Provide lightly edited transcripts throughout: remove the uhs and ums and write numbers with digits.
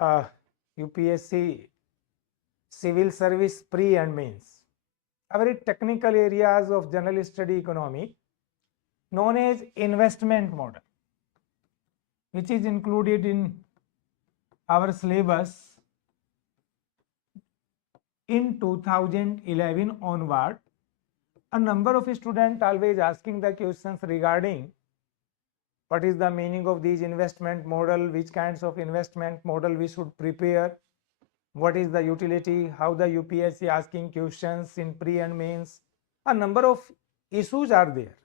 uh, UPSC civil service pre and mains, a very technical areas of general study economy known as investment model, which is included in our syllabus in 2011 onward. A number of students always asking the questions regarding what is the meaning of these investment model, which kinds of investment model we should prepare, what is the utility, how the UPSC asking questions in pre and mains. A number of issues are there.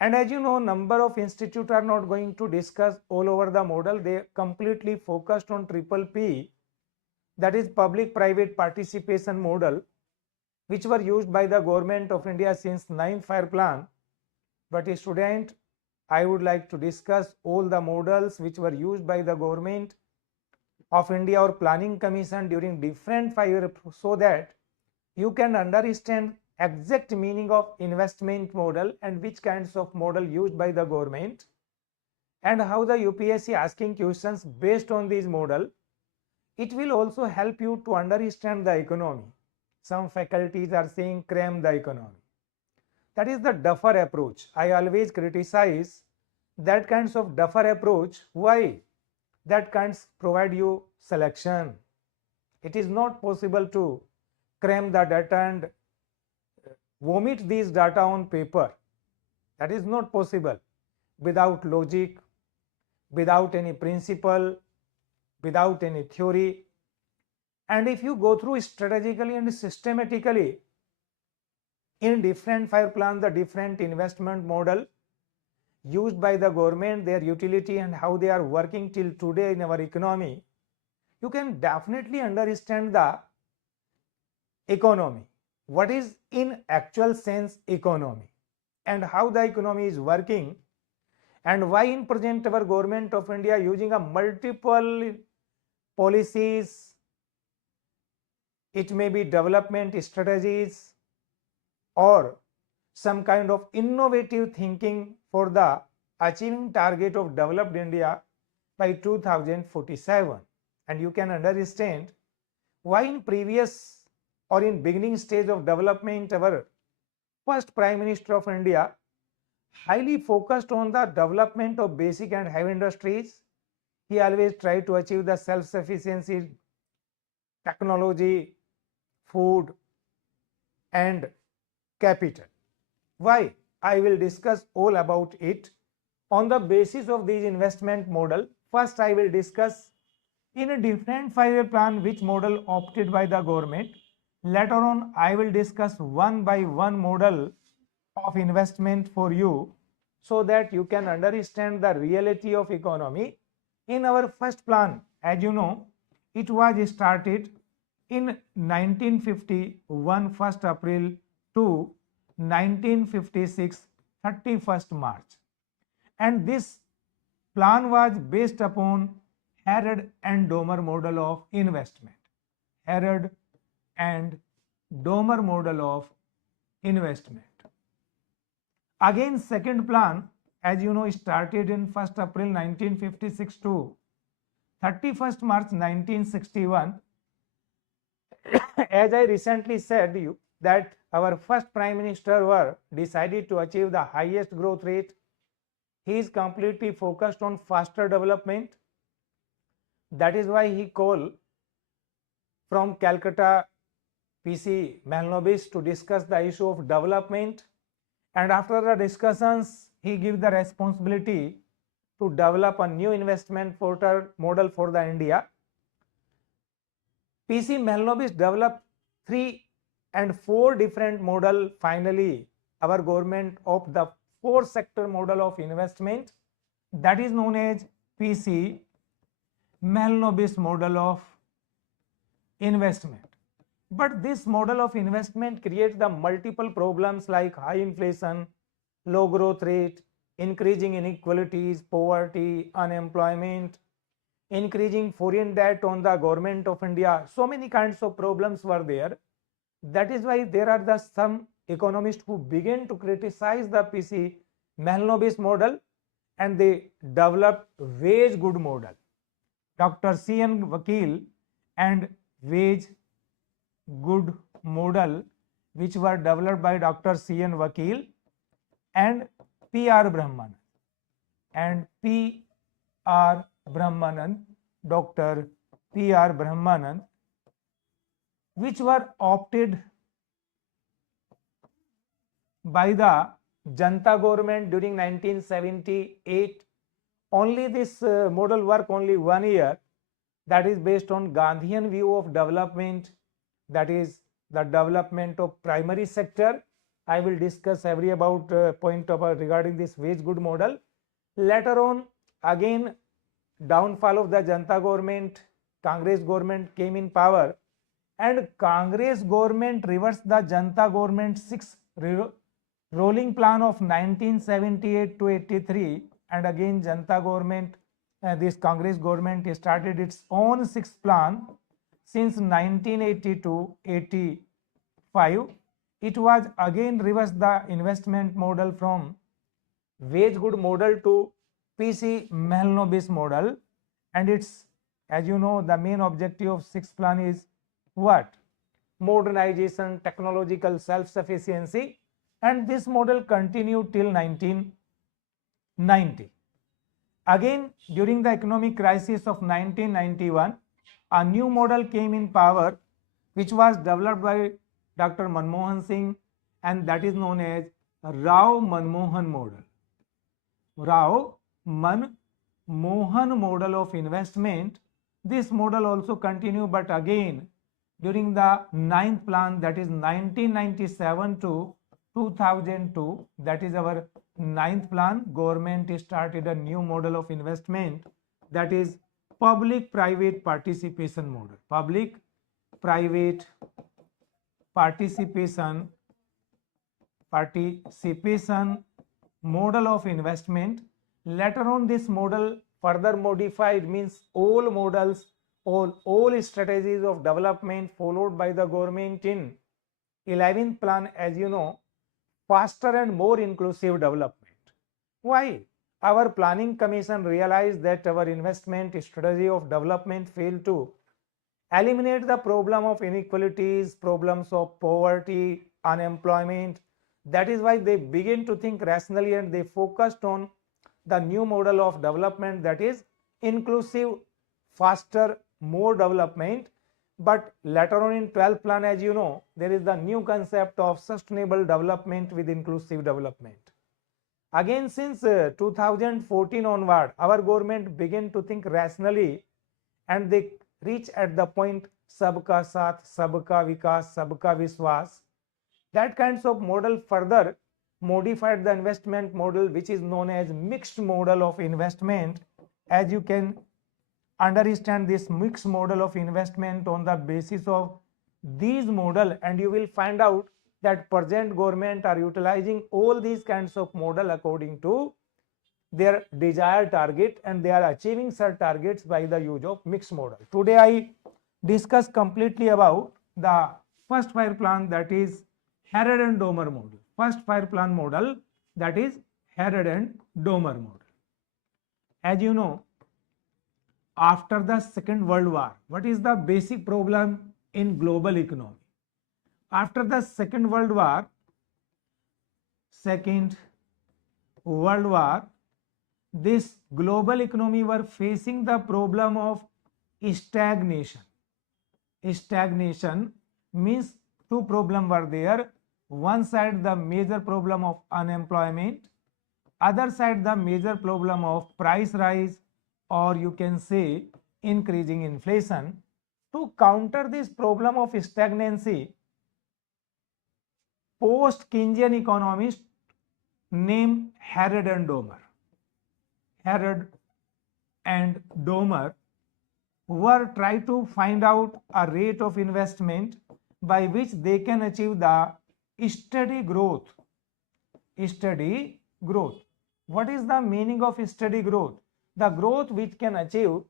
And as you know, number of institutes are not going to discuss all over the model. They completely focused on triple P, that is public private participation model, which were used by the government of India since 9th Fire Plan. But a student, I would like to discuss all the models which were used by the government of India or Planning Commission during different 5 years, so that you can understand exact meaning of investment model and which kinds of model used by the government, and how the UPSC asking questions based on this model. It will also help you to understand the economy. Some faculties are saying cram the economy. That is the duffer approach. I always criticize that kinds of duffer approach. Why? That kinds provide you selection. It is not possible to cram the data and vomit these data on paper. That is not possible without logic, without any principle, without any theory. And if you go through strategically and systematically in different 5 plans, the different investment model used by the government, their utility and how they are working till today in our economy, you can definitely understand the economy. What is in actual sense economy, and how the economy is working, and why in present our government of India using a multiple policies, it may be development strategies or some kind of innovative thinking for the achieving target of developed India by 2047. And you can understand why in previous or in beginning stage of development our first Prime Minister of India highly focused on the development of basic and heavy industries. He always tried to achieve the self-sufficiency, technology, food and capital. Why? I will discuss all about it on the basis of this investment model. First, I will discuss in a different 5-year plan which model opted by the government. Later on, I will discuss one by one model of investment for you, so that you can understand the reality of economy. In our first plan, as you know, it was started in 1951 1st April to 1956 31st March, and this plan was based upon Harrod and Domer model of investment. Harrod and Domer model of investment. Again, second plan, as you know, started in 1st April 1956 to 31st March 1961. As I recently said you that our first Prime Minister were decided to achieve the highest growth rate. He is completely focused on faster development. That is why he called from Calcutta PC Mahalanobis to discuss the issue of development, and after the discussions he gave the responsibility to develop a new investment model for the India. PC Mahalanobis developed 3 and 4 different model. Finally, our government of the 4 sector model of investment, that is known as PC Mahalanobis model of investment. But this model of investment creates the multiple problems like high inflation, low growth rate, increasing inequalities, poverty, unemployment, increasing foreign debt on the government of India. So many kinds of problems were there. That is why there are some economists who began to criticize the PC Mahalanobis model, and they developed wage good model. Dr. C.N. Vakil and wage good model, which were developed by Dr. C.N. Vakil and P.R. Brahmanand Dr. P.R. Brahmanand, which were opted by the Janta government during 1978. Only this model worked only 1 year. That is based on Gandhian view of development, that is the development of primary sector. I will discuss every about point about regarding this wage good model. Later on, again downfall of the Janta government, Congress government came in power, and Congress government reversed the Janta government 6 rolling plan of 1978 to 83, and again Janta government, this Congress government started its own 6th plan since 1980 to 85. It was again reversed the investment model from wage good model to PC Mahalanobis model, and it's, as you know, the main objective of 6th plan is what? Modernization, technological self-sufficiency, and this model continued till 1990. Again, during the economic crisis of 1991, a new model came in power, which was developed by Dr. Manmohan Singh, and that is known as Rao-Manmohan model. Rao-Manmohan model of investment. This model also continued, but again during the 9th plan, that is 1997 to 2002, that is our 9th plan, government started a new model of investment, that is public private participation model. Public private participation model of investment. Later on, this model further modified, means all models, all strategies of development followed by the government in 11th plan, as you know, faster and more inclusive development. Why? Our planning commission realized that our investment strategy of development failed to eliminate the problem of inequalities, problems of poverty, unemployment. That is why they begin to think rationally, and they focused on the new model of development, that is inclusive, faster, more development. But later on in 12th plan, as you know, there is the new concept of sustainable development with inclusive development. Again, since 2014 onward, our government began to think rationally, and they reach at the point sabka saath, sabka vikas, sabka vishwas. That kinds of model further modified the investment model, which is known as mixed model of investment. As you can understand this mixed model of investment on the basis of these model, and you will find out that present government are utilizing all these kinds of model according to their desired target, and they are achieving such targets by the use of mixed model. Today I discuss completely about the first 5 plan, that is Harrod and Domer model. First 5 plan model, that is Harrod and Domer model. As you know, after the Second World War, what is the basic problem in global economy? After the Second World War, this global economy were facing the problem of stagnation. Stagnation means 2 problems were there. One side the major problem of unemployment, other side the major problem of price rise, or you can say increasing inflation. To counter this problem of stagnancy, post-Keynesian economists named Harrod and Domer were trying to find out a rate of investment by which they can achieve the steady growth. Steady growth. What is the meaning of steady growth? The growth which can achieve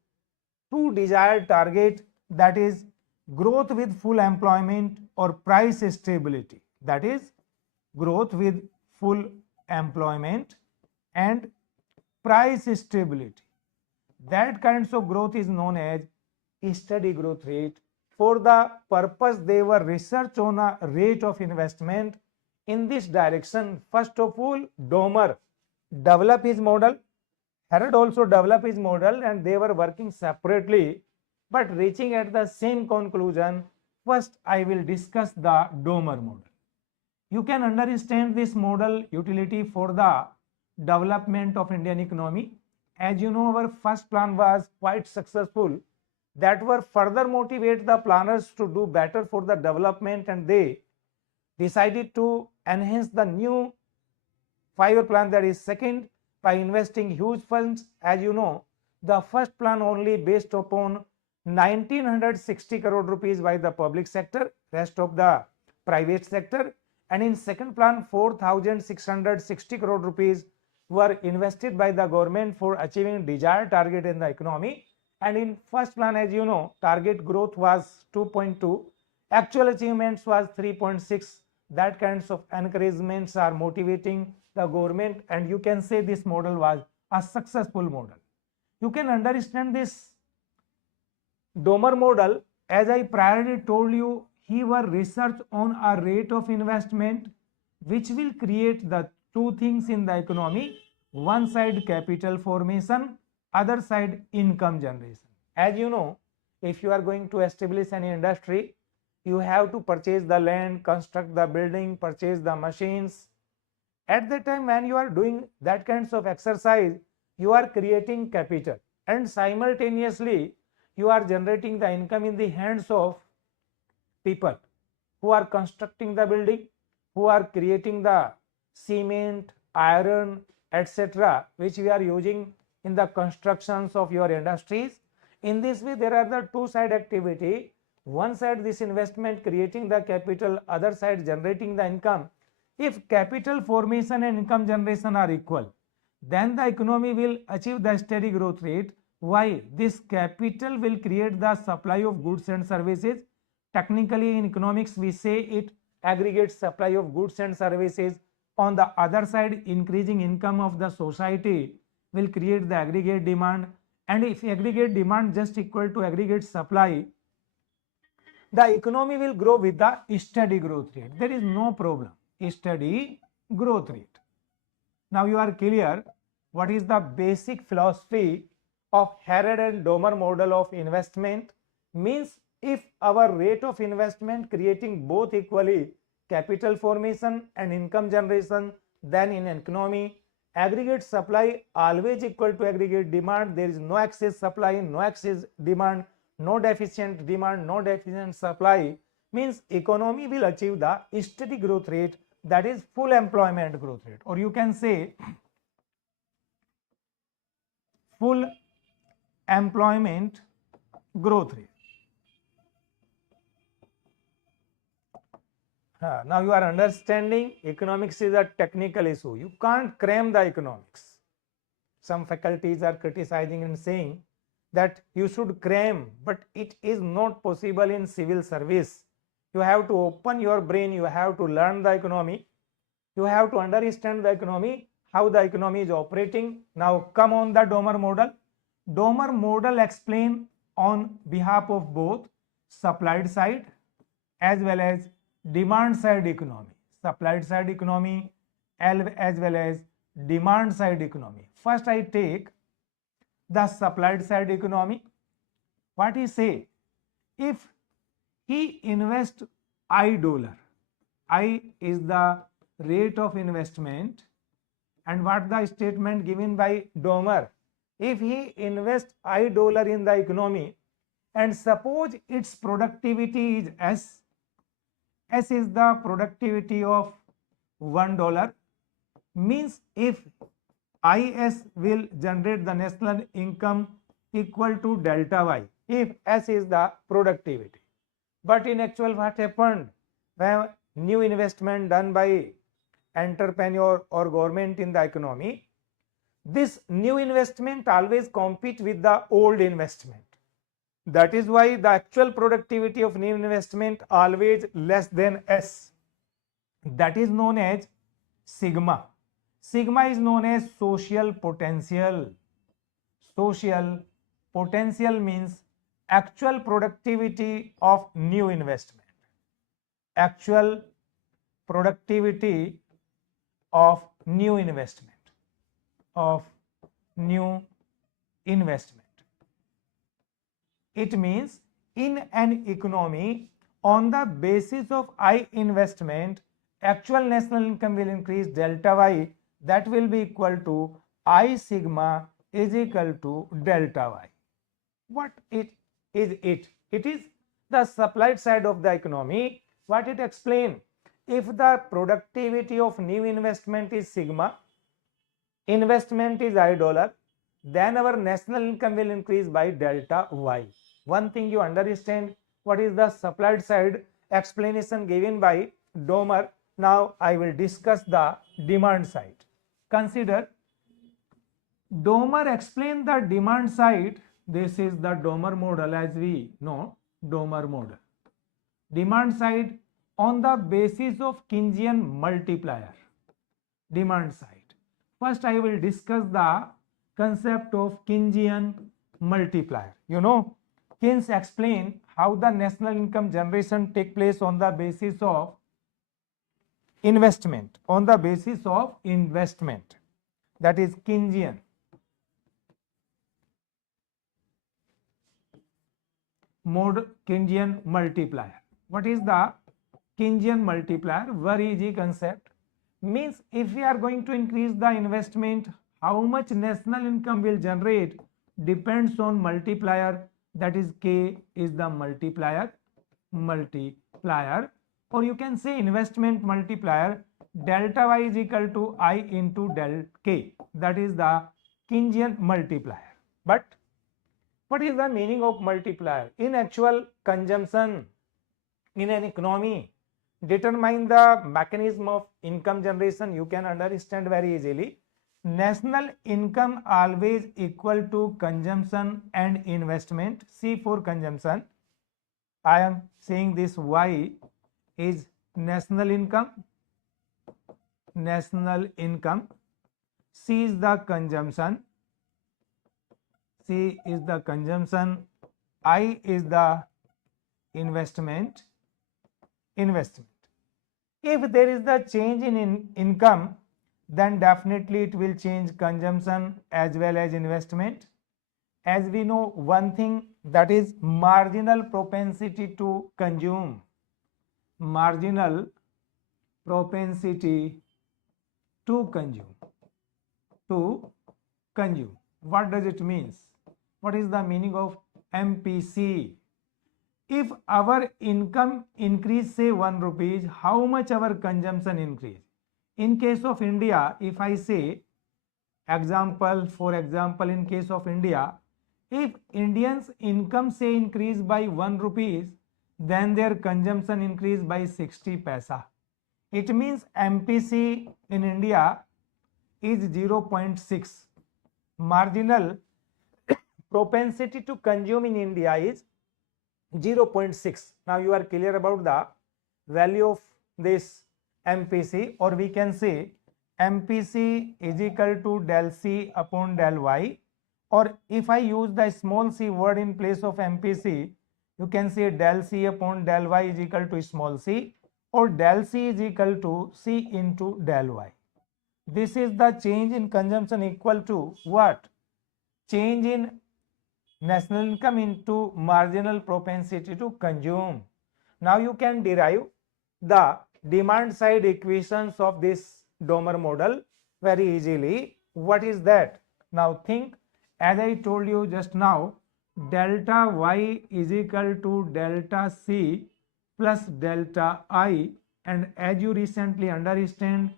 2 desired target, that is growth with full employment or price stability. That is growth with full employment and price stability. That kinds of growth is known as steady growth rate. For the purpose they were research on a rate of investment in this direction. First of all, Domer developed his model, Herod also developed his model, and they were working separately but reaching at the same conclusion. First, I will discuss the Domer model. You can understand this model utility for the development of Indian economy. As you know, our first plan was quite successful. That were further motivate the planners to do better for the development, and they decided to enhance the new 5-year plan, that is second, by investing huge funds. As you know, the first plan only based upon 1960 crore rupees by the public sector, rest of the private sector, and in second plan 4660 crore rupees were invested by the government for achieving desired target in the economy. And in first plan, as you know, target growth was 2.2, actual achievements was 3.6. that kinds of encouragements are motivating the government, and you can say this model was a successful model. You can understand this Domer model, as I priorly told you, he were research on a rate of investment which will create the two things in the economy. One side capital formation, other side income generation. As you know, if you are going to establish any industry, you have to purchase the land, construct the building, purchase the machines. At the time when you are doing that kinds of exercise, you are creating capital, and simultaneously you are generating the income in the hands of people who are constructing the building, who are creating the cement, iron, etc., which we are using in the constructions of your industries. In this way, there are the two side activity. One side this investment creating the capital, other side generating the income. If capital formation and income generation are equal, then the economy will achieve the steady growth rate. Why? This capital will create the supply of goods and services. Technically in economics we say it aggregate supply of goods and services. On the other side, increasing income of the society will create the aggregate demand, and if aggregate demand just equal to aggregate supply, the economy will grow with the steady growth rate. There is no problem, steady growth rate. Now you are clear what is the basic philosophy of Herod and Domer model of investment. Means if our rate of investment creating both equally capital formation and income generation, then in economy aggregate supply always equal to aggregate demand. There is no excess supply, no excess demand, no deficient demand, no deficient supply. Means economy will achieve the steady growth rate, that is full employment growth rate, or you can say full employment growth rate. Now you are understanding economics is a technical issue. You can't cram the economics. Some faculties are criticizing and saying that you should cram, but it is not possible in civil service. You have to open your brain, you have to learn the economy, you have to understand the economy, how the economy is operating. Now come on the Domer model. Domer model explain on behalf of both supplied side as well as demand side economy, supplied side economy as well as demand side economy. First I take the supplied side economy. What he say? If he invest $1, I is the rate of investment, and what the statement given by Domer? If he invest $1 in the economy and suppose its productivity is S, S is the productivity of $1, means if IS will generate the national income equal to delta Y, if S is the productivity. But in actual what happened? When new investment done by entrepreneur or government in the economy, this new investment always compete with the old investment. That is why the actual productivity of new investment always less than S. That is known as sigma. Sigma is known as social potential. Social Potential means actual productivity of new investment. Actual productivity of new investment. Of new investment. It means in an economy, on the basis of I investment, actual national income will increase delta y, that will be equal to I sigma is equal to delta y. What it is it? It is the supply side of the economy. What it explains? If the productivity of new investment is sigma, investment is $, then our national income will increase by delta y. One thing you understand, what is the supply side explanation given by Domer. Now I will discuss the demand side. Consider Domer explained the demand side. This is the Domer model, as we know, Domer model. Demand side on the basis of Keynesian multiplier. Demand side. First I will discuss the concept of Keynesian multiplier. You know, Keynes explained how the national income generation take place on the basis of investment. On the basis of investment. That is Keynesian. Keynesian multiplier. What is the Keynesian multiplier? Very easy concept. Means if we are going to increase the investment, how much national income will generate depends on multiplier, that is K is the multiplier, or you can say investment multiplier, delta y is equal to I into del K, that is the Keynesian multiplier. But what is the meaning of multiplier? In actual consumption in an economy, determine the mechanism of income generation, you can understand very easily. National income always equal to consumption and investment. C for consumption. I am saying this Y is national income. National income. C is the consumption. C is the consumption. I is the investment. If there is the change in income, then definitely it will change consumption as well as investment. As we know one thing, that is marginal propensity to consume. Marginal propensity to consume. What does it mean? What is the meaning of MPC? If our income increase say 1 rupees, how much our consumption increase? In case of India, if I say for example, in case of India, if Indians income say increase by 1 rupees, then their consumption increase by 60 paisa. It means MPC in India is 0.6. Marginal propensity to consume in India is 0.6. Now you are clear about the value of this MPC, or we can say MPC is equal to del C upon del Y, or if I use the small c word in place of MPC, you can say del C upon del Y is equal to small c, or del C is equal to C into del Y. This is the change in consumption equal to what? Change in national income into marginal propensity to consume. Now you can derive the demand side equations of this Domer model very easily. What is that? Now think, as I told you just now, delta y is equal to delta C plus delta I, and as you recently understand,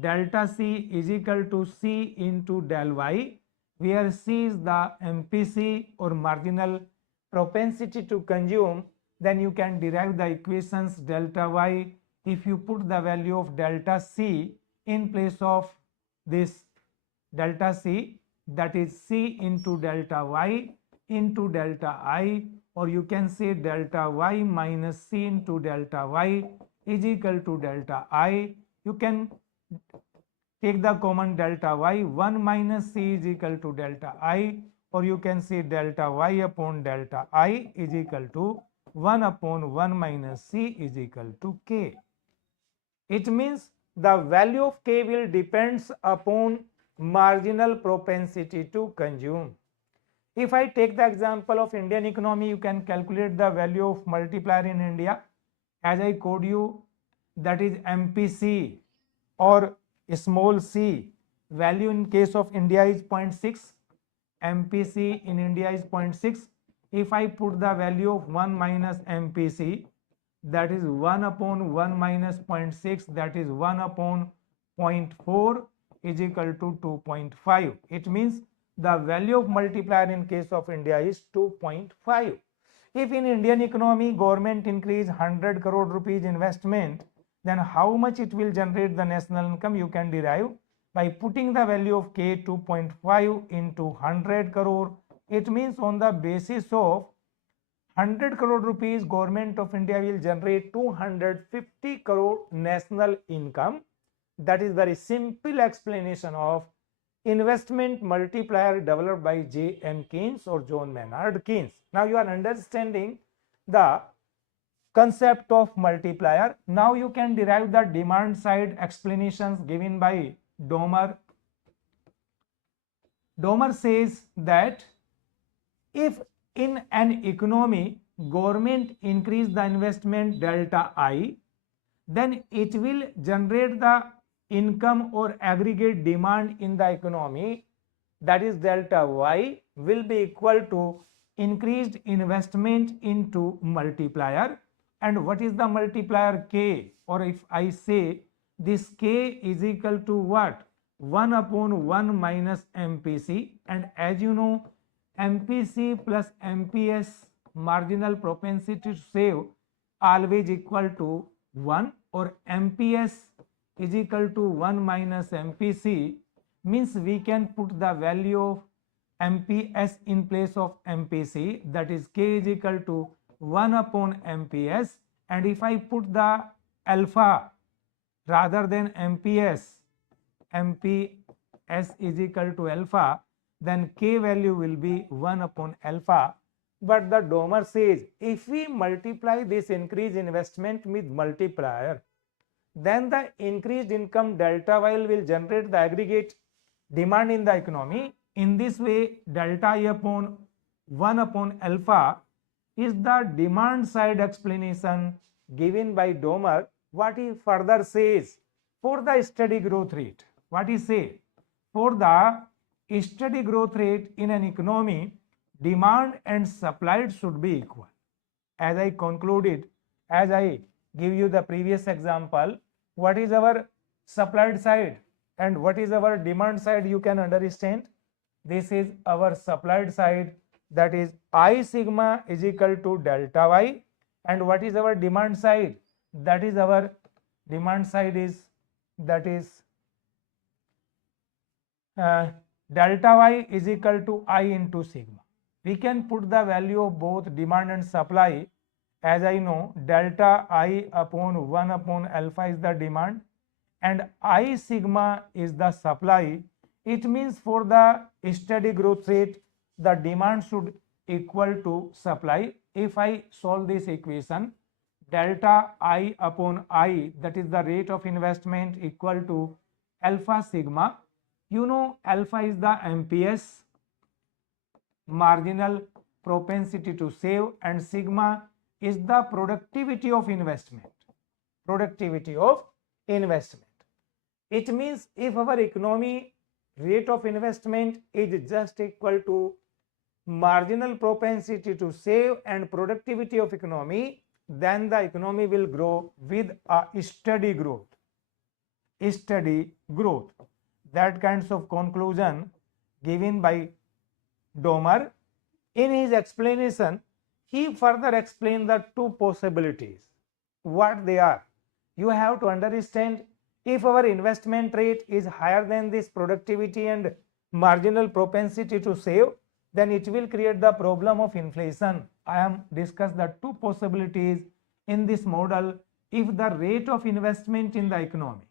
delta C is equal to C into del Y, where C is the MPC or marginal propensity to consume. Then you can derive the equations delta Y. If you put the value of delta C in place of this delta C, that is C into delta Y into delta I, or you can say delta Y minus C into delta Y is equal to delta I. You can take the common delta Y, 1 minus C is equal to delta I, or you can say delta y upon delta I is equal to 1 upon 1 minus C is equal to K. It means the value of K will depends upon marginal propensity to consume. If I take the example of Indian economy, you can calculate the value of multiplier in India. As I told you, that is MPC or small c. Value in case of India is 0.6. MPC in India is 0.6. If I put the value of 1 minus MPC, that is 1 upon 1 minus 0.6, that is 1 upon 0.4 is equal to 2.5. It means the value of multiplier in case of India is 2.5. If in Indian economy government increase 100 crore rupees investment, then how much it will generate the national income you can derive by putting the value of K 2.5 into 100 crore. It means on the basis of 100 crore rupees, government of India will generate 250 crore national income. That is very simple explanation of investment multiplier developed by J.M. Keynes or John Maynard Keynes. Now you are understanding the concept of multiplier. Now you can derive the demand side explanations given by Domer. Domer says that if in an economy government increase the investment delta I, then it will generate the income or aggregate demand in the economy, that is delta Y will be equal to increased investment into multiplier. And what is the multiplier K? Or if I say this K is equal to what? 1 upon 1 minus MPC, and as you know MPC plus MPS, marginal propensity to save, always equal to 1, or MPS is equal to 1 minus MPC, means we can put the value of MPS in place of MPC, that is K is equal to 1 upon MPS, and if I put the alpha rather than MPS is equal to alpha, then K value will be 1 upon alpha. But the Domer says if we multiply this increased investment with multiplier, then the increased income delta Y will generate the aggregate demand in the economy. In this way, delta I upon 1 upon alpha is the demand side explanation given by Domer. What he further says for the steady growth rate, what he say? For the steady growth rate in an economy, demand and supply should be equal. As I concluded, as I give you the previous example, what is our supplied side and what is our demand side, you can understand. This is our supplied side, that is I sigma is equal to delta Y, and what is our demand side? That is our demand side is, that is delta Y is equal to I into sigma. We can put the value of both demand and supply. As I know, delta I upon 1 upon alpha is the demand and I sigma is the supply. It means for the steady growth rate, the demand should equal to supply. If I solve this equation, delta I upon I, that is the rate of investment, equal to alpha sigma. You know alpha is the MPS, marginal propensity to save, and sigma is the productivity of investment. Productivity of investment. It means if our economy rate of investment is just equal to marginal propensity to save and productivity of economy, then the economy will grow with a steady growth. Steady growth. That kinds of conclusion given by Domer. In his explanation, he further explained the two possibilities. What they are? You have to understand, if our investment rate is higher than this productivity and marginal propensity to save, then it will create the problem of inflation. I am discussed the two possibilities in this model. If the rate of investment in the economy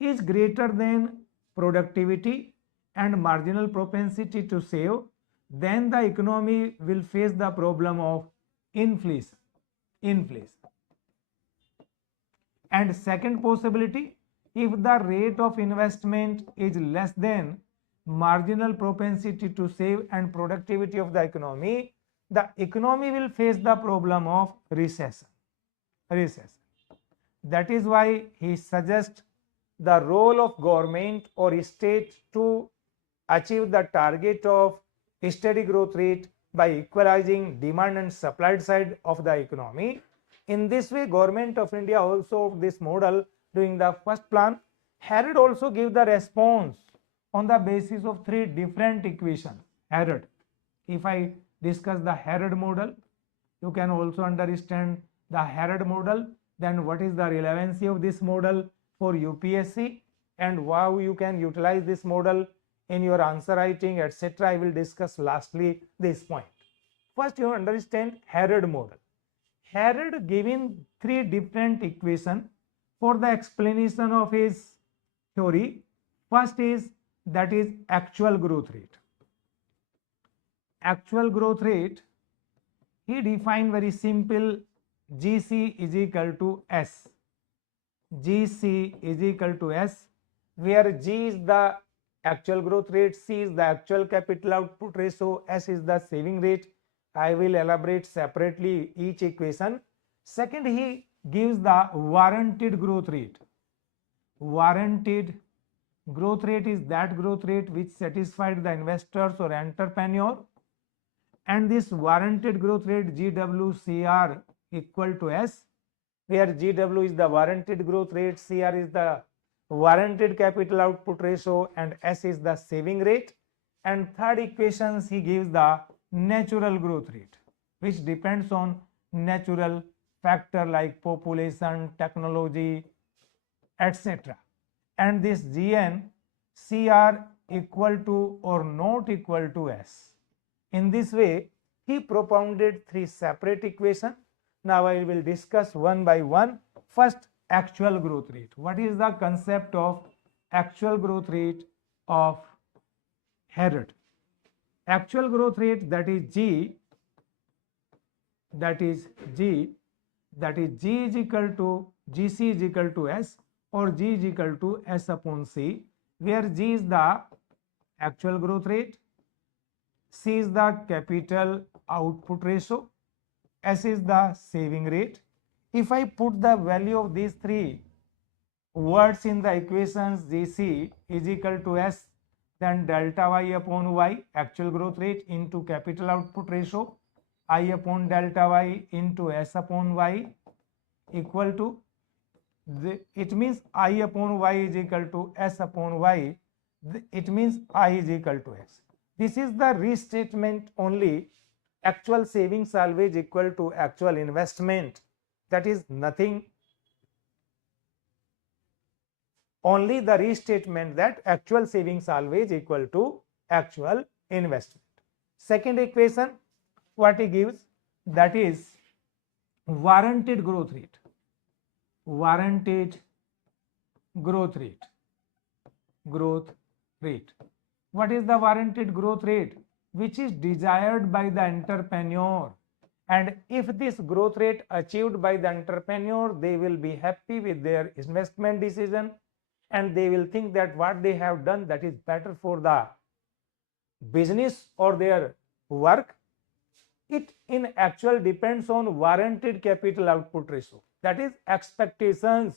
is greater than productivity and marginal propensity to save, then the economy will face the problem of inflation. And second possibility, if the rate of investment is less than marginal propensity to save and productivity of the economy will face the problem of recession. That is why he suggests the role of government or state to achieve the target of steady growth rate by equalizing demand and supply side of the economy. In this way, Government of India also this model doing the first plan. Harrod also give the response on the basis of three different equations. Harrod, if I discuss the Harrod model, you can also understand the Harrod model, then what is the relevancy of this model for UPSC and how you can utilize this model in your answer writing, etc. I will discuss lastly this point. First, you understand Harrod model. Harrod given three different equations for the explanation of his theory. First is that is actual growth rate. Actual growth rate, he defined very simple, GC is equal to S. GC is equal to S, where G is the actual growth rate, C is the actual capital output ratio, S is the saving rate. I will elaborate separately each equation. Second, he gives the warranted growth rate. Warranted growth rate is that growth rate which satisfied the investors or entrepreneur, and this warranted growth rate GWCR equal to S, where GW is the warranted growth rate, CR is the warranted capital output ratio, and S is the saving rate. And third equations, he gives the natural growth rate, which depends on natural factor like population, technology, etc. And this GN CR equal to or not equal to S. In this way, he propounded three separate equations. Now I will discuss one by one. First, actual growth rate. What is the concept of actual growth rate of Harrod? Actual growth rate, that is G is equal to GC is equal to S, or G is equal to S upon C, where G is the actual growth rate, C is the capital output ratio, S is the saving rate. If I put the value of these three words in the equations, GC is equal to S, then delta Y upon Y, actual growth rate, into capital output ratio, I upon delta Y into S upon Y, equal to, it means I upon Y is equal to S upon Y, it means I is equal to S. This is the restatement only. Actual saving salvage equal to actual investment, that is nothing, only the restatement that actual saving salvage equal to actual investment. Second equation, what he gives, that is warranted growth rate. Warranted growth rate. What is the warranted growth rate? Which is desired by the entrepreneur, and if this growth rate achieved by the entrepreneur, they will be happy with their investment decision, and they will think that what they have done, that is better for the business or their work. It in actual depends on warranted capital output ratio, that is expectations.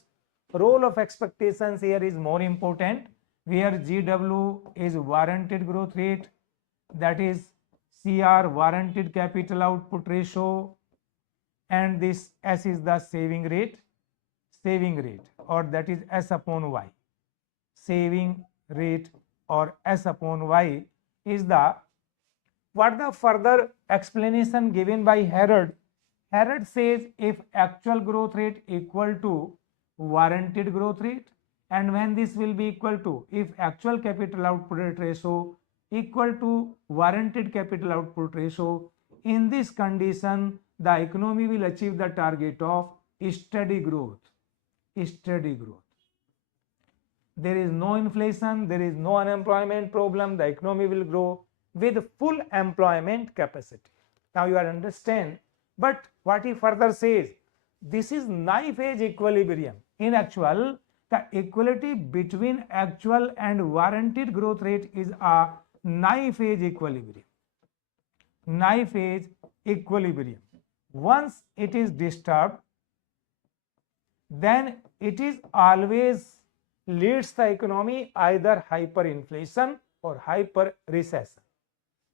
Role of expectations here is more important, where GW is warranted growth rate, that is CR warranted capital output ratio, and this S is the saving rate, or that is S upon Y. Saving rate or S upon Y is the, what the further explanation given by Harrod. Harrod says if actual growth rate equal to warranted growth rate, and when this will be equal to, if actual capital output ratio equal to warranted capital output ratio, in this condition the economy will achieve the target of steady growth. There is no inflation, there is no unemployment problem, the economy will grow, with full employment capacity. Now you understand, but what he further says, this is knife edge equilibrium. In actual, the equality between actual and warranted growth rate is a knife edge equilibrium. Knife edge equilibrium. Once it is disturbed, then it is always leads the economy either hyperinflation or hyper recession.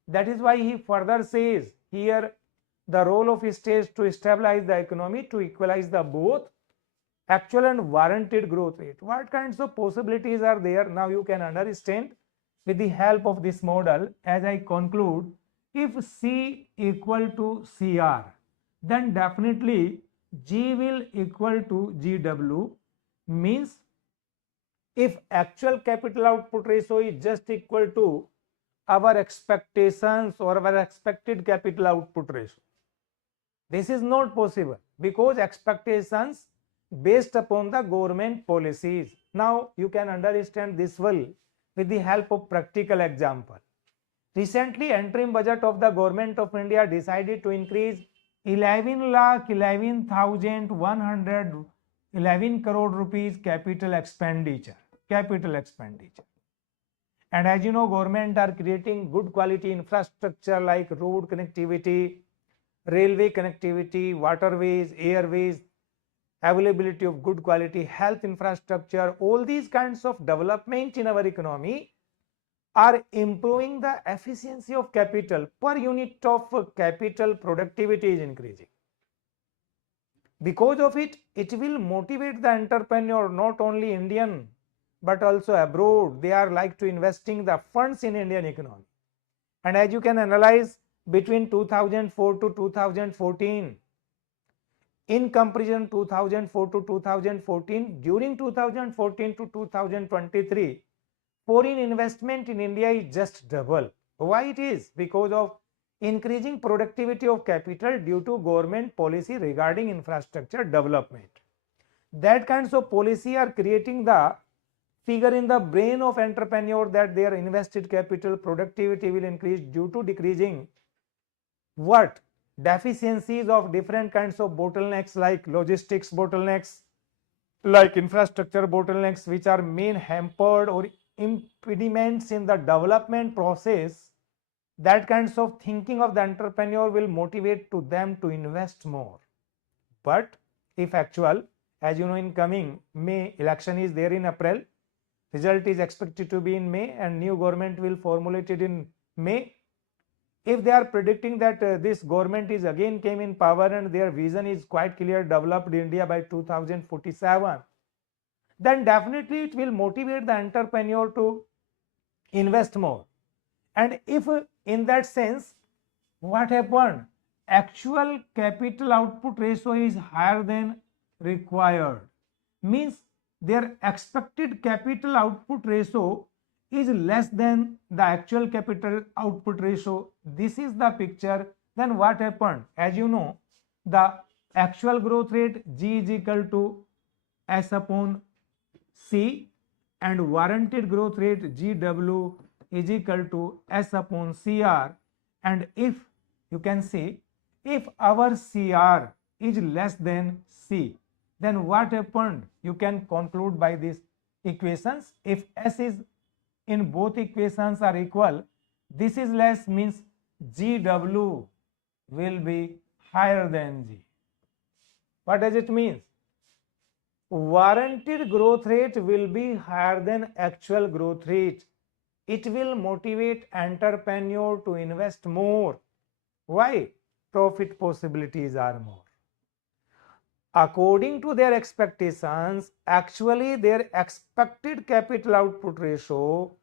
That is why he further says here the role of states to stabilize the economy, to equalize the both actual and warranted growth rate. What kinds of possibilities are there? Now you can understand with the help of this model. As I conclude, if C equal to CR, then definitely G will equal to GW, means if actual capital output ratio is just equal to our expectations or our expected capital output ratio. This is not possible because expectations based upon the government policies. Now you can understand this well with the help of practical example. Recently, interim budget of the government of India decided to increase 11,11,111 crore rupees capital expenditure. And as you know, government are creating good quality infrastructure like road connectivity, railway connectivity, waterways, airways, availability of good quality health infrastructure. All these kinds of development in our economy are improving the efficiency of capital. Per unit of capital, productivity is increasing. Because of it, it will motivate the entrepreneur, not only Indian but also abroad. They are like to investing the funds in Indian economy. And as you can analyze, between 2004 to 2014, in comparison 2004 to 2014, during 2014 to 2023, foreign investment in India is just double. Why it is? Because of increasing productivity of capital due to government policy regarding infrastructure development. That kinds of policy are creating the figure in the brain of entrepreneur that their invested capital productivity will increase due to decreasing what? Deficiencies of different kinds of bottlenecks like logistics bottlenecks, like infrastructure bottlenecks, which are main hampered or impediments in the development process. That kinds of thinking of the entrepreneur will motivate to them to invest more. But if actual, as you know, in coming May, election is there in April, result is expected to be in May, and new government will formulate it in May. If they are predicting that this government is again came in power and their vision is quite clear, developed India by 2047, then definitely it will motivate the entrepreneur to invest more. And if in that sense, what happened? Actual capital output ratio is higher than required, means their expected capital output ratio is less than the actual capital output ratio. This is the picture. Then what happened? As you know, the actual growth rate G is equal to S upon C, and warranted growth rate GW is equal to S upon CR. And if you can see, if our CR is less than C, then what happened? You can conclude by these equations. If S is in both equations are equal, this is less, means GW will be higher than G. What does it mean? Warranted growth rate will be higher than actual growth rate. It will motivate entrepreneur to invest more. Why? Profit possibilities are more. According to their expectations, actually their expected capital output ratio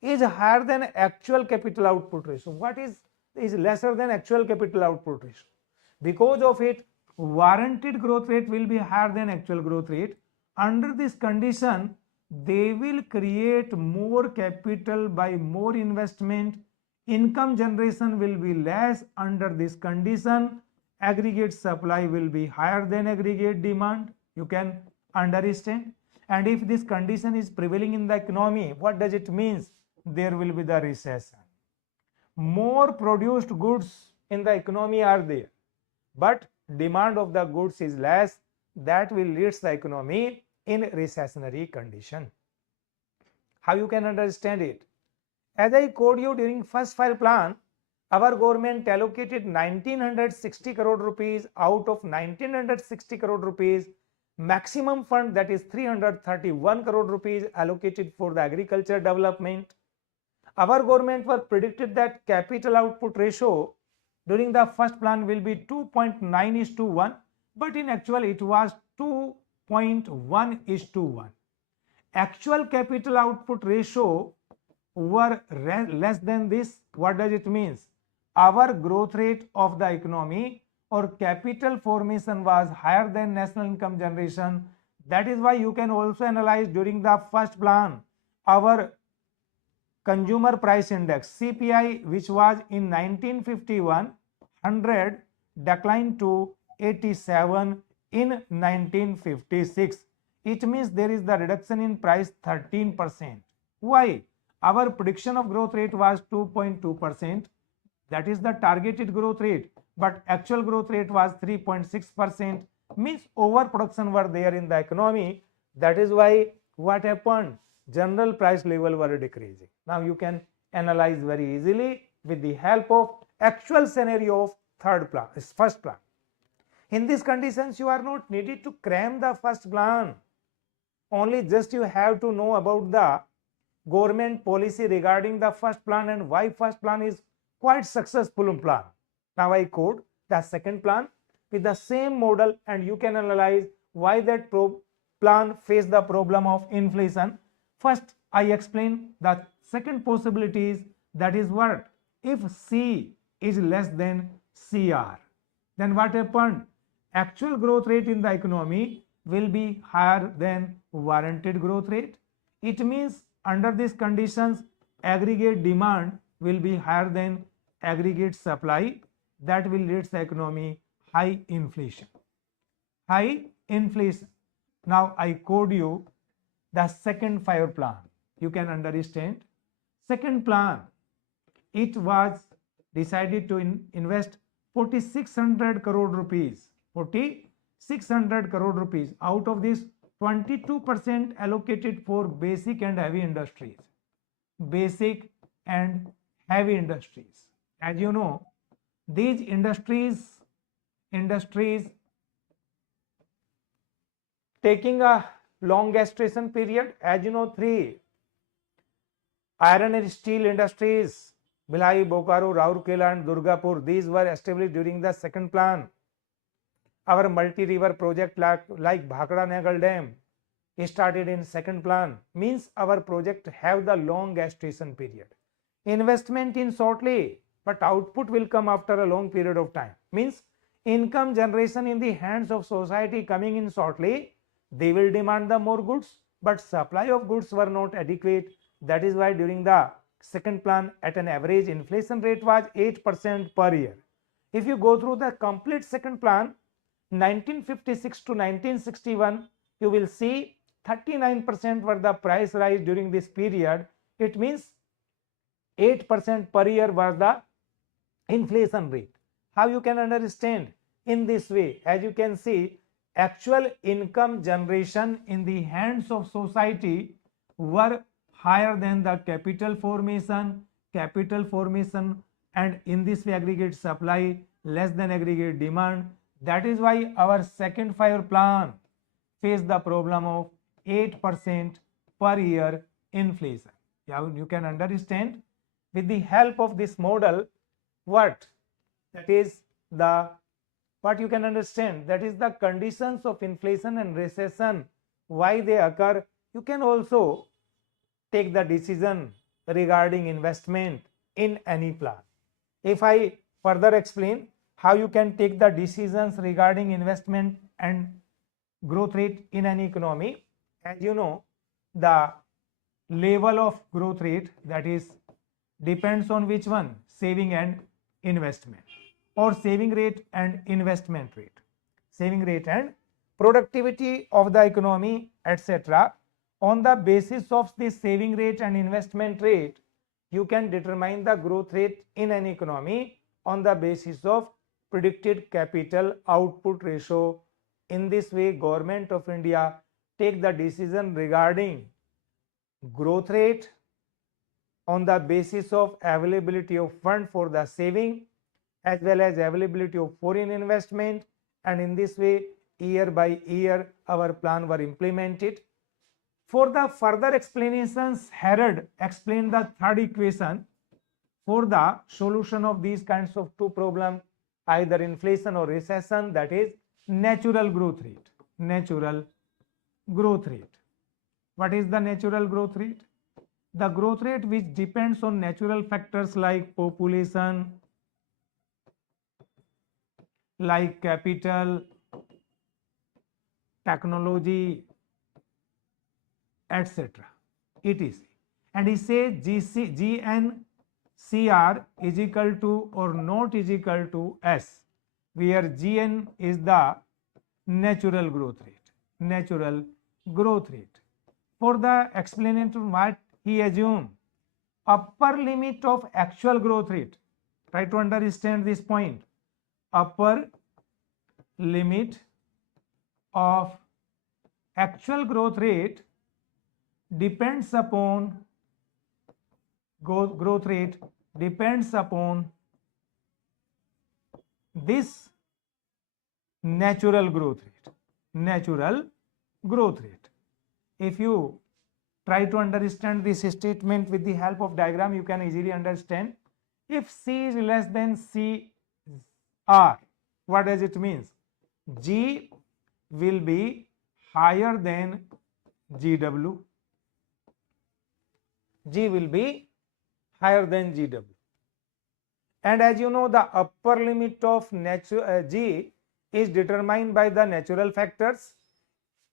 is higher than actual capital output ratio. What is lesser than actual capital output ratio? Because of it, warranted growth rate will be higher than actual growth rate. Under this condition, they will create more capital by more investment. Income generation will be less. Under this condition, aggregate supply will be higher than aggregate demand. You can understand. And if this condition is prevailing in the economy, what does it mean? There will be the recession. more produced goods in the economy are there, but demand of the goods is less, that will lead the economy in recessionary condition. How you can understand it? As I told you, during first 5 plan, our government allocated 1960 crore rupees. Out of 1960 crore rupees, maximum fund, that is 331 crore rupees, allocated for the agriculture development. Our government was predicted that capital output ratio during the first plan will be 2.9:1, but in actual it was 2.1:1. Actual capital output ratio were less than this. What does it mean? Our growth rate of the economy or capital formation was higher than national income generation. That is why you can also analyze during the first plan our consumer price index CPI, which was in 1951 100, declined to 87 in 1956. It means there is the reduction in price 13%. Why? Our prediction of growth rate was 2.2%. That is the targeted growth rate, but actual growth rate was 3.6%. Means overproduction were there in the economy. That is why what happened? General price level were decreasing. Now you can analyze very easily with the help of actual scenario of first plan. In these conditions, you are not needed to cram the first plan. Only just you have to know about the government policy regarding the first plan and why first plan is quite successful plan. Now I code the second plan with the same model, and you can analyze why that plan faced the problem of inflation. First, I explain the second possibility is, that is what? If C is less than CR, then what happened? Actual growth rate in the economy will be higher than warranted growth rate. It means under these conditions, aggregate demand will be higher than aggregate supply. That will lead the economy high inflation. High inflation. Now I code you the second 5 plan. You can understand. Second plan, it was decided to invest 4,600 crore rupees. 4,600 crore rupees. Out of this, 22% allocated for basic and heavy industries. Basic and heavy industries. As you know, these industries taking a long gestation period. As you know, 3 iron and steel industries, Bhilai, Bokaro, Raurkela and Durgapur, these were established during the second plan. Our multi-river project like Bhakra Nagal Dam started in second plan. Means our project have the long gestation period. Investment in shortly, but output will come after a long period of time. Means income generation in the hands of society coming in shortly. They will demand the more goods, but supply of goods were not adequate. That is why during the second plan, at an average inflation rate was 8% per year. If you go through the complete second plan, 1956 to 1961, you will see 39% were the price rise during this period. It means 8% per year was the inflation rate. How you can understand? In this way, as you can see, actual income generation in the hands of society were higher than the capital formation, and in this way aggregate supply less than aggregate demand. That is why our second 5 plan faced the problem of 8% per year inflation. You can understand with the help of this model what you can understand, that is the conditions of inflation and recession, why they occur. You can also take the decision regarding investment in any plan. If I further explain how you can take the decisions regarding investment and growth rate in an economy, as you know, the level of growth rate, that is depends on which one? Saving and investment, or saving rate and investment rate, saving rate and productivity of the economy, etc. On the basis of this saving rate and investment rate, you can determine the growth rate in an economy on the basis of predicted capital output ratio. In this way, Government of India take the decision regarding growth rate on the basis of availability of fund for the saving as well as availability of foreign investment, and in this way year by year our plan were implemented. For the further explanations, Herod explained the third equation for the solution of these kinds of two problems, either inflation or recession, that is natural growth rate. Natural growth rate. What is the natural growth rate? The growth rate which depends on natural factors like population, like capital, technology, etc. etc. And he says GNCR is equal to or not is equal to S, where GN is the natural growth rate. Natural growth rate. For the explanation, what he assumed, upper limit of actual growth rate. Try to understand this point. Upper limit of actual growth rate depends upon growth rate depends upon this natural growth rate. Natural growth rate. If you try to understand this statement with the help of diagram, you can easily understand. If C is less than CR, what does it mean? G will be higher than GW. G will be higher than GW. And as you know, the upper limit of G is determined by the natural factors.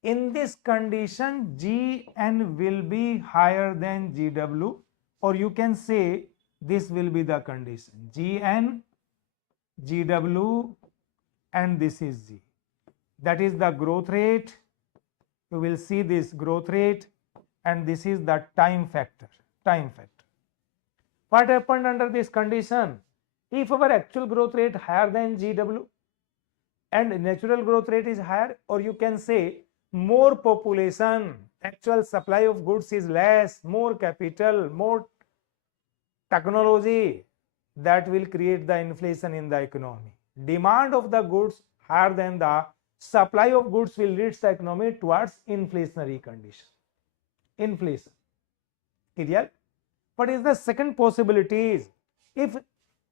In this condition, Gn will be higher than GW, or you can say this will be the condition. Gn, GW, and this is G. That is the growth rate. You will see this growth rate, and this is the time factor. Time factor. What happened under this condition? If our actual growth rate higher than GW and natural growth rate is higher, or you can say more population, actual supply of goods is less, more capital, more technology, that will create the inflation in the economy. Demand of the goods higher than the supply of goods will lead the economy towards inflationary condition. Inflation. Clear? What is the second possibility is, if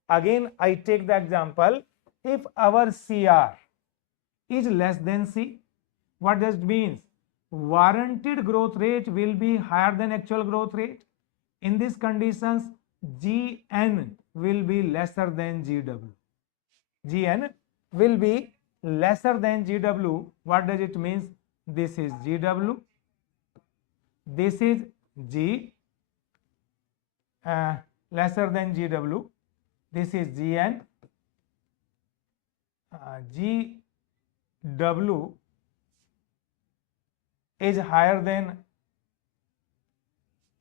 again I take the example, if our CR is less than C, what does it mean? Warranted growth rate will be higher than actual growth rate. In these conditions, Gn will be lesser than GW. Gn will be lesser than GW. What does it mean? This is GW, this is G, lesser than GW, this is Gn, GW is higher than,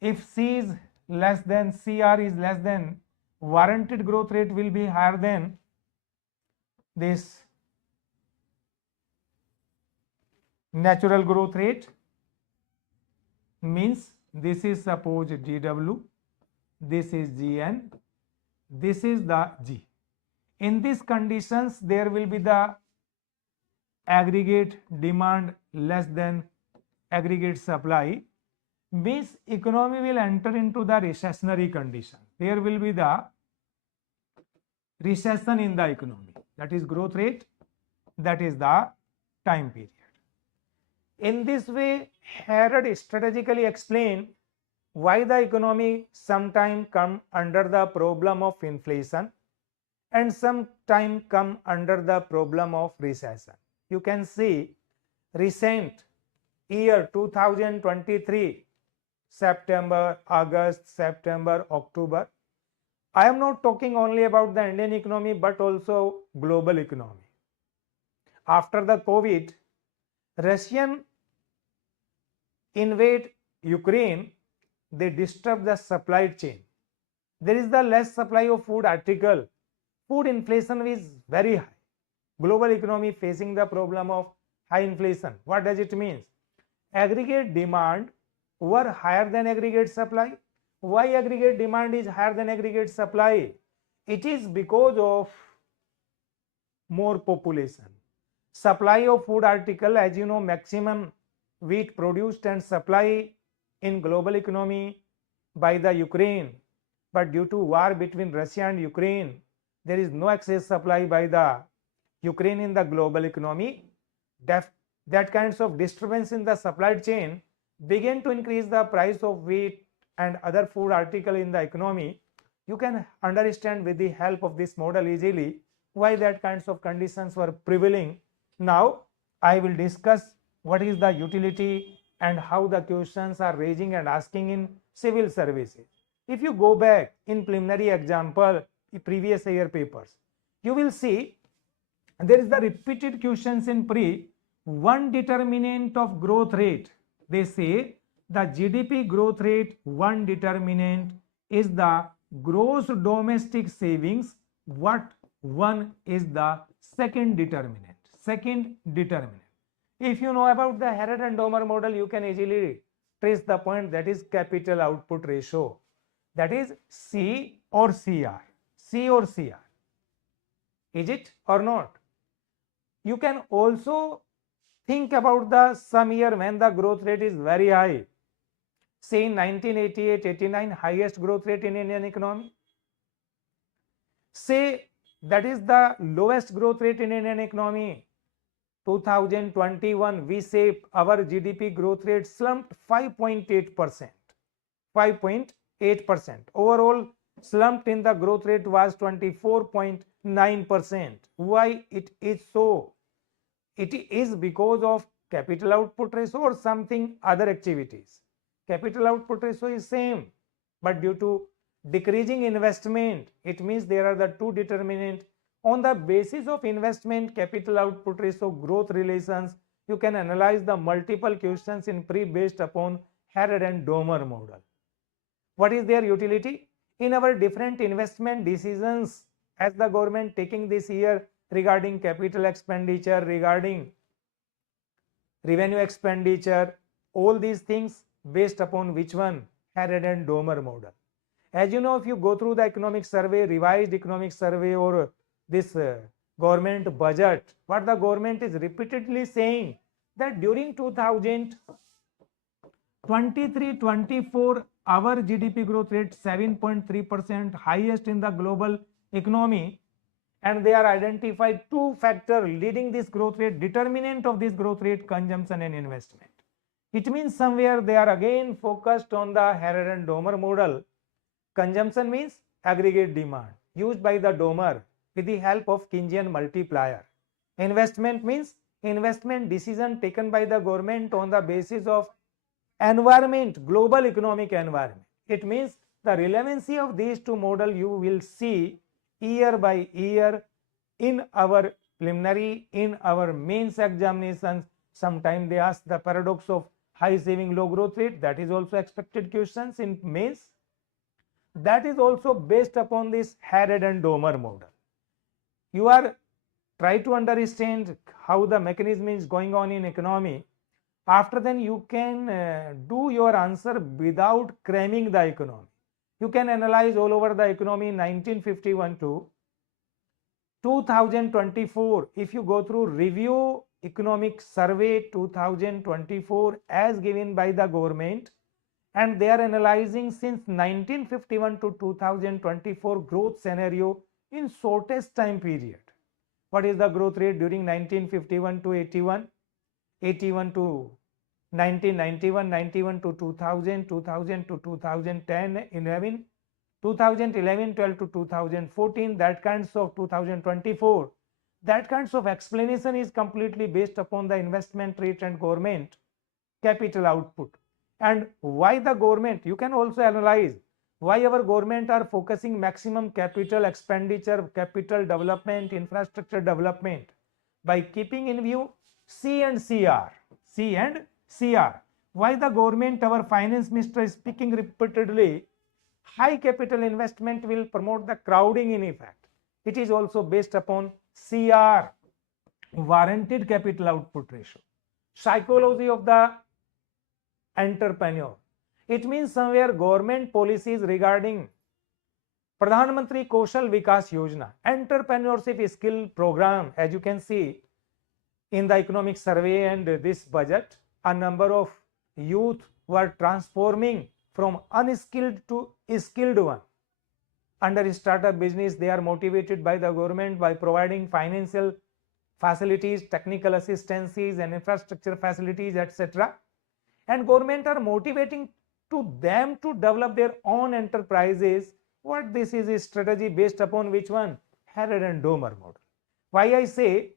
if C is less than, CR is less than, warranted growth rate will be higher than this natural growth rate, means this is suppose GW, this is Gn, this is the G. In these conditions, there will be the aggregate demand less than aggregate supply, means economy will enter into the recessionary condition. There will be the recession in the economy. That is growth rate, that is the time period. In this way, Herod strategically explained why the economy sometimes come under the problem of inflation and sometimes come under the problem of recession. You can see recent year 2023, September, August, September, October. I am not talking only about the Indian economy but also global economy. After the COVID, Russian invade Ukraine, they disturb the supply chain. there is the less supply of food article. Food inflation is very high. Global economy facing the problem of high inflation. What does it mean? Aggregate demand were higher than aggregate supply. Why aggregate demand is higher than aggregate supply? It is because of more population. Supply of food article, as you know, maximum wheat produced and supply in global economy by the Ukraine, but due to war between Russia and Ukraine, there is no excess supply by the Ukraine in the global economy. That kinds of disturbance in the supply chain began to increase the price of wheat and other food article in the economy. You can understand with the help of this model easily why that kinds of conditions were prevailing. Now I will discuss what is the utility and how the questions are raising and asking in civil services. If you go back in preliminary example, previous year papers, you will see there is the repeated questions in pre. One determinant of growth rate, they say the GDP growth rate, one determinant is the gross domestic savings. What one is the second determinant? Second determinant. If you know about the Harrod and Domer model, you can easily trace the point, that is capital output ratio, that is C or CR. C or CR. Is it or not? You can also think about the some year when the growth rate is very high. Say in 1988-89, highest growth rate in Indian economy. Say that is the lowest growth rate in Indian economy. 2021, we say our GDP growth rate slumped 5.8%. 5.8%. Overall slumped in the growth rate was 24.9%. Why it is so? It is because of capital output ratio or something other activities. Capital output ratio is same, but due to decreasing investment, it means there are the two determinants. On the basis of investment, capital output ratio, growth relations, you can analyze the multiple questions in pre based upon Harrod and Domer model. What is their utility? In our different investment decisions as the government taking this year regarding capital expenditure, regarding revenue expenditure, all these things based upon which one? Harrod and Domer model. As you know, if you go through the economic survey, revised economic survey, or this government budget, what the government is repeatedly saying that during 2023-24 our GDP growth rate 7.3%, highest in the global economy, and they are identified two factors leading this growth rate, determinant of this growth rate, consumption and investment. It means somewhere they are again focused on the Harrod and Domer model. Consumption means aggregate demand used by the Domer with the help of Keynesian multiplier. Investment means investment decision taken by the government on the basis of environment, global economic environment. It means the relevancy of these two models you will see year by year in our preliminary, in our mains examinations. Sometimes they ask the paradox of high saving low growth rate, that is also expected questions in mains. That is also based upon this Harrod and Domer model. You are try to understand how the mechanism is going on in economy. After then you can do your answer without cramming the economy. You can analyze all over the economy 1951 to 2024. If you go through review economic survey 2024 as given by the government, and they are analyzing since 1951 to 2024 growth scenario in shortest time period. What is the growth rate during 1951 to 81, 81 to 1991, 91 to 2000, 2000 to 2010, 11, 2011, 12 to 2014, that kinds of 2024, that kinds of explanation is completely based upon the investment rate and government capital output. And why the government, you can also analyze why our government are focusing maximum capital expenditure, capital development, infrastructure development, by keeping in view C and CR. C and CR. Why the government, our finance minister is speaking repeatedly High capital investment will promote the crowding in effect. It is also based upon CR, warranted capital output ratio. Psychology of the entrepreneur. It means somewhere government policies regarding Pradhan Mantri Kaushal Vikas Yojana, entrepreneurship skill program, as you can see in the economic survey and this budget, a number of youth were transforming from unskilled to skilled one. Under startup business, they are motivated by the government by providing financial facilities, technical assistances and infrastructure facilities, etc. And government are motivating to them to develop their own enterprises. What this is a strategy based upon which one? Harrod and Domer model. Why I say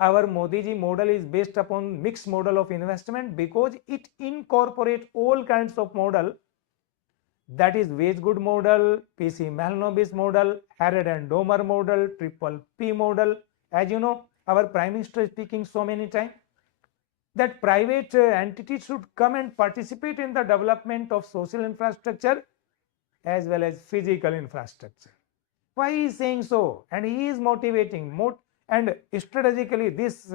our Modi ji model is based upon mixed model of investment? Because it incorporates all kinds of model, that is wage good model, PC Malnobis model, Harrod and Domer model, triple P model. As you know, our Prime Minister is speaking so many times that private entities should come and participate in the development of social infrastructure as well as physical infrastructure. Why he is saying so? And he is motivating and strategically this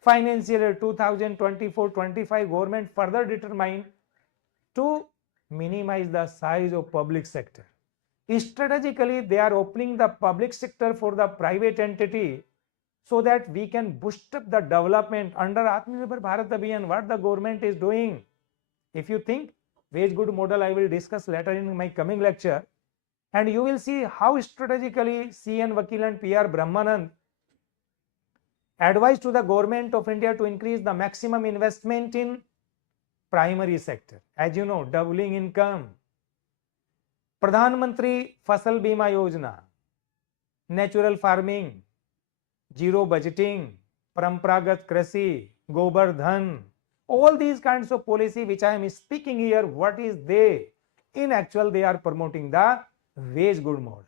financial year 2024-25 government further determined to minimize the size of public sector. Strategically, they are opening the public sector for the private entity so that we can boost up the development under Atmanirbhar Bharat Abhiyan. What the government is doing? If you think wage good model, I will discuss later in my coming lecture, and you will see how strategically CN Vakil and PR Brahmanand advised to the government of India to increase the maximum investment in primary sector. As you know, doubling income, Pradhan Mantri Fasal Bima Yojana, natural farming, zero budgeting, Parampragat Krishi, Gobar Dhan, all these kinds of policy which I am speaking here, what is they? In actual, they are promoting the wage good model.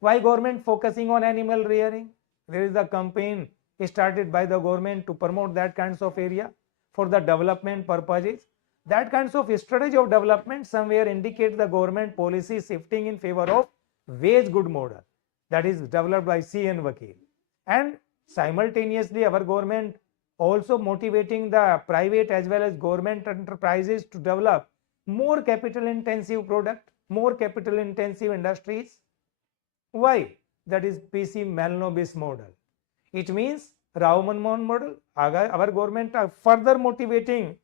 Why government focusing on animal rearing? There is a campaign started by the government to promote that kinds of area for the development purposes. That kinds of strategy of development somewhere indicate the government policy shifting in favor of wage good model, that is developed by CN Vakil. And simultaneously our government also motivating the private as well as government enterprises to develop more capital intensive product, more capital intensive industries. Why? That is PC Malnobis model. It means Rao Manmohan model. Our government are further motivating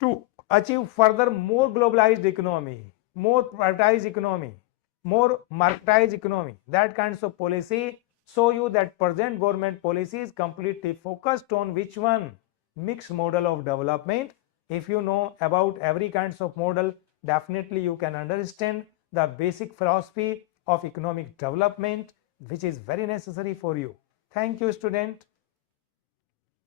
to achieve further more globalized economy, more privatized economy, more marketized economy. That kinds of policy show you that present government policy is completely focused on which one? Mixed model of development. If you know about every kinds of model, definitely you can understand the basic philosophy of economic development, which is very necessary for you. Thank you, student.